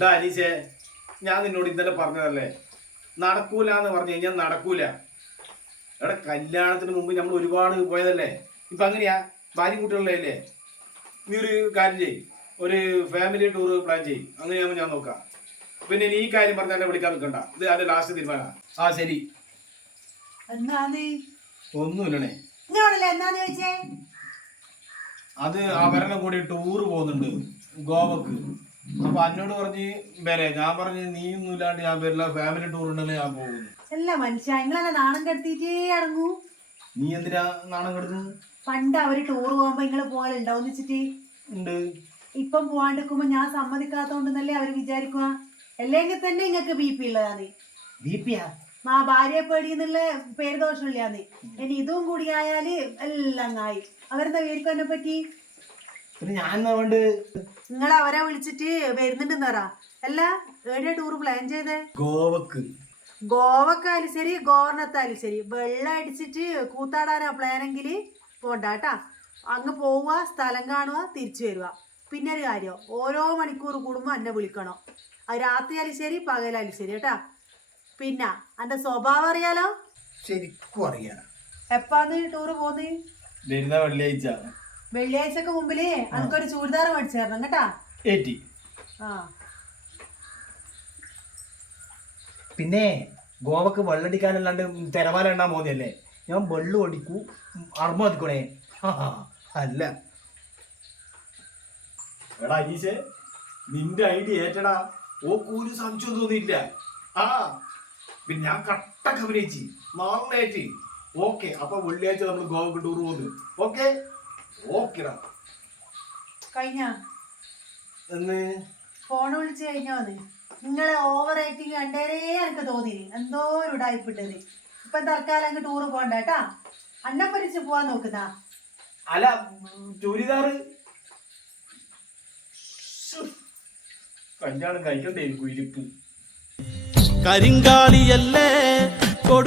അനീഷേ ഞാൻ നിന്നോട് ഇന്നലെ പറഞ്ഞതല്ലേ? നടക്കൂല എന്ന് പറഞ്ഞു കഴിഞ്ഞാൽ നടക്കൂല. എടാ കല്യാണത്തിന് മുമ്പ് നമ്മൾ ഒരുപാട് പോയതല്ലേ? ഇപ്പൊ അങ്ങനെയാ? ഭാര്യ കുട്ടികളിലല്ലേ നീ ഒരു കാര്യം ചെയ്. ഒരു ഫാമിലി ടൂർ പ്ലാൻ ചെയ്യും അങ്ങനെയാകുമ്പോൾ ഞാൻ നോക്കാം. പിന്നെ നീ ഈ കാര്യം പറഞ്ഞാൽ എന്നെ വിളിക്കാൻ നിൽക്കണ്ട ഇത് അതിന്റെ ലാസ്റ്റ് തീരുമാനമാണ് ആ ശരി. ഒന്നുമില്ലേ ഒന്നുമില്ലണേ അത് അവരുടെ കൂടി ടൂർ പോകുന്നുണ്ട് ഗോവക്ക്. അപ്പൊ അന്നോട് പറഞ്ഞ് വരെ ഞാൻ പറഞ്ഞ് നീ ഒന്നും ഇല്ലാണ്ട് ഞാൻ വരില്ല. ഫാമിലി ടൂർ ഉണ്ടെങ്കിൽ ഞാൻ പോകുന്നു. അല്ല മനുഷ്യ നിങ്ങളെന്നെ നാണം കെടുത്തിട്ടേ അടങ്ങൂ നീ എന്തിനാ നാണം കിടക്കുന്നു പണ്ട് അവർ ടൂർ പോകുമ്പോ നിങ്ങൾ പോകലുണ്ടാവും വെച്ചിട്ട്. ഉണ്ട്. ഇപ്പം പോവാണ്ടിരിക്കുമ്പോ ഞാൻ സമ്മതിക്കാത്തോണ്ടെന്നല്ലേ അവർ വിചാരിക്കുക അല്ലെങ്കിൽ തന്നെ നിങ്ങക്ക് ബി പി ഉള്ളതാണ് ബി പിയാ ആ? ഭാര്യയെ പേടി എന്നുള്ള പേര് ദോഷമില്ലാന്ന്. ഇനി ഇതും കൂടി ആയാൽ എല്ലാം ആയി അവരെന്താ പേരിക്കും എന്നെ പറ്റി ഞാൻ നിങ്ങൾ അവരെ വിളിച്ചിട്ട് വരുന്നുണ്ടെന്ന് പറ. അല്ല എവിടെയാ ടൂർ പ്ലാൻ ചെയ്തേ? ഗോവക്ക്. ഗോവക്കായാലും ശരി ഗോവർണത്തായാലും ശരി വെള്ളം അടിച്ചിട്ട് കൂത്താടാനാ പ്ലാനെങ്കിൽ പോണ്ട കേട്ടാ. അങ്ങ് പോവുക സ്ഥലം കാണുക തിരിച്ചു വരിക. പിന്നെ ഒരു കാര്യം ഓരോ മണിക്കൂർ കൂടുമ്പോൾ എന്നെ വിളിക്കണം. അത് രാത്രിയായാലും ശരി പകലായാലും ശരി കേട്ടാ. പിന്നെ എന്റെ സ്വഭാവം അറിയാലോ? ശരിക്കും അറിയാം. എപ്പാന്ന് ടൂറ് പോകുന്നത് വരുന്ന വെള്ളിയാഴ്ച. വെള്ളിയാഴ്ചക്ക് മുമ്പിൽ എനിക്കൊരു ചൂരിദാർ മേടിച്ചു തരണം കേട്ടാ? ഏറ്റി. ആ. പിന്നെ ഗോവക്ക് വെള്ളടിക്കാനല്ലാണ്ട് തിരമാല എണ്ണാൻ പോകുന്നല്ലേ ഞാൻ വെള്ളം ഓടിക്കൂ അർമ്മ ഒതുക്കണേ. അല്ല. എടാ അനീഷേ നിന്റെ ഐഡിയ ഏറ്റടാ. ഓക്ക് ഒരു സംശയം തോന്നിയില്ല ആ പിന്നെ ഞാൻ കട്ടക്ക് അഭിനയിച്ച്. നന്നായിട്ട് ഓക്കെ അപ്പൊ വെള്ളിയാഴ്ച നമ്മൾ ഗോവക്ക് ടൂർ പോകുന്നു. ഓക്കെ? ഓക്കെടാ. കഴിഞ്ഞ? എന്ന്? ഫോൺ വിളിച്ച് നിങ്ങളെ ഓവർ ആക്ടിങ് കണ്ടേരേ എനിക്ക് തോന്നി എന്തോ ഒരു ഉടായ്പിട്ടത് ഇപ്പൊ തൽക്കാലം അങ്ങ് ടൂറ് പോണ്ട കേട്ടാ. അന്നെ പരിച്ച് പോവാൻ നോക്കുന്ന. അല്ല ചുരിദാറ്. കല്യാണം കഴിക്കണ്ടേ കുരിപ്പ് കരിങ്കാളിയല്ലേ വാഴ